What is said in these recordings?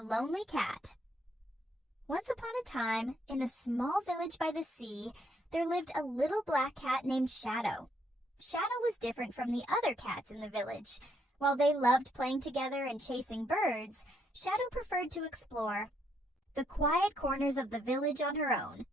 The Lonely Cat. Once upon a time, in a small village by the sea, there lived a little black cat named Shadow. Shadow was different from the other cats in the village. While they loved playing together and chasing birds, Shadow preferred to explore the quiet corners of the village on her own.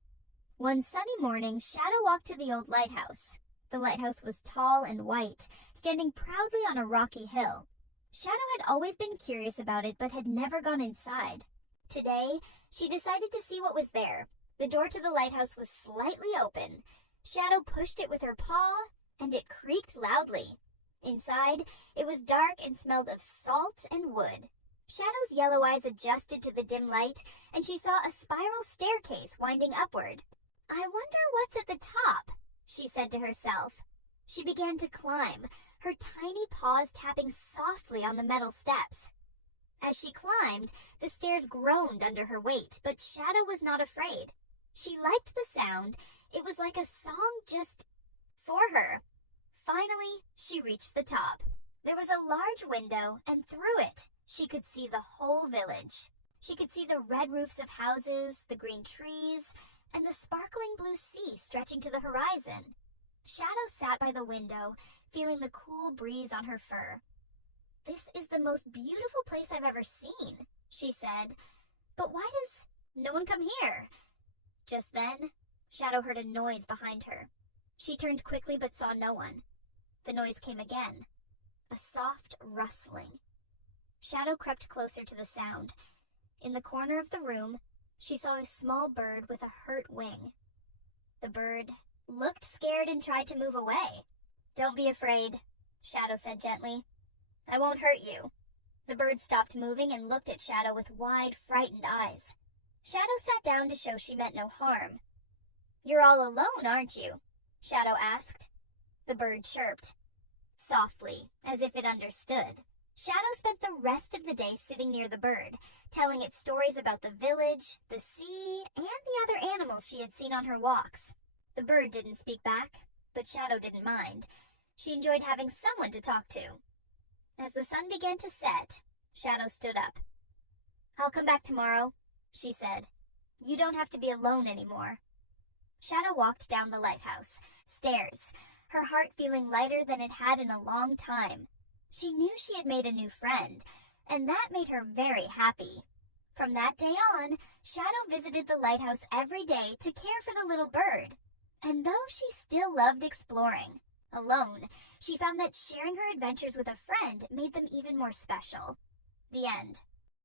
One sunny morning, Shadow walked to the old lighthouse. The lighthouse was tall and white, standing proudly on a rocky hill. Shadow had always been curious about it, but had never gone inside. Today, she decided to see what was there. The door to the lighthouse was slightly open. Shadow pushed it with her paw, and it creaked loudly. Inside, it was dark and smelled of salt and wood. Shadow's yellow eyes adjusted to the dim light, and she saw a spiral staircase winding upward. "I wonder what's at the top," she said to herself. She began to climb, her tiny paws tapping softly on the metal steps. As she climbed, the stairs groaned under her weight, but Shadow was not afraid. She liked the sound. It was like a song just for her. Finally, she reached the top. There was a large window, and through it, she could see the whole village. She could see the red roofs of houses, the green trees, and the sparkling blue sea stretching to the horizon. Shadow sat by the window, feeling the cool breeze on her fur. "This is the most beautiful place I've ever seen," she said. "But why does no one come here?" Just then, Shadow heard a noise behind her. She turned quickly but saw no one. The noise came again, a soft rustling. Shadow crept closer to the sound. In the corner of the room, she saw a small bird with a hurt wing. The bird looked scared and tried to move away. "Don't be afraid," Shadow said gently. "I won't hurt you." The bird stopped moving and looked at Shadow with wide, frightened eyes. Shadow sat down to show she meant no harm. "You're all alone, aren't you?" Shadow asked. The bird chirped, softly, as if it understood. Shadow spent the rest of the day sitting near the bird, telling it stories about the village, the sea, and the other animals she had seen on her walks. The bird didn't speak back, but Shadow didn't mind. She enjoyed having someone to talk to. As the sun began to set, Shadow stood up. "I'll come back tomorrow," she said. "You don't have to be alone anymore." Shadow walked down the lighthouse stairs, her heart feeling lighter than it had in a long time. She knew she had made a new friend, and that made her very happy. From that day on, Shadow visited the lighthouse every day to care for the little bird. And though she still loved exploring, alone, she found that sharing her adventures with a friend made them even more special. The end.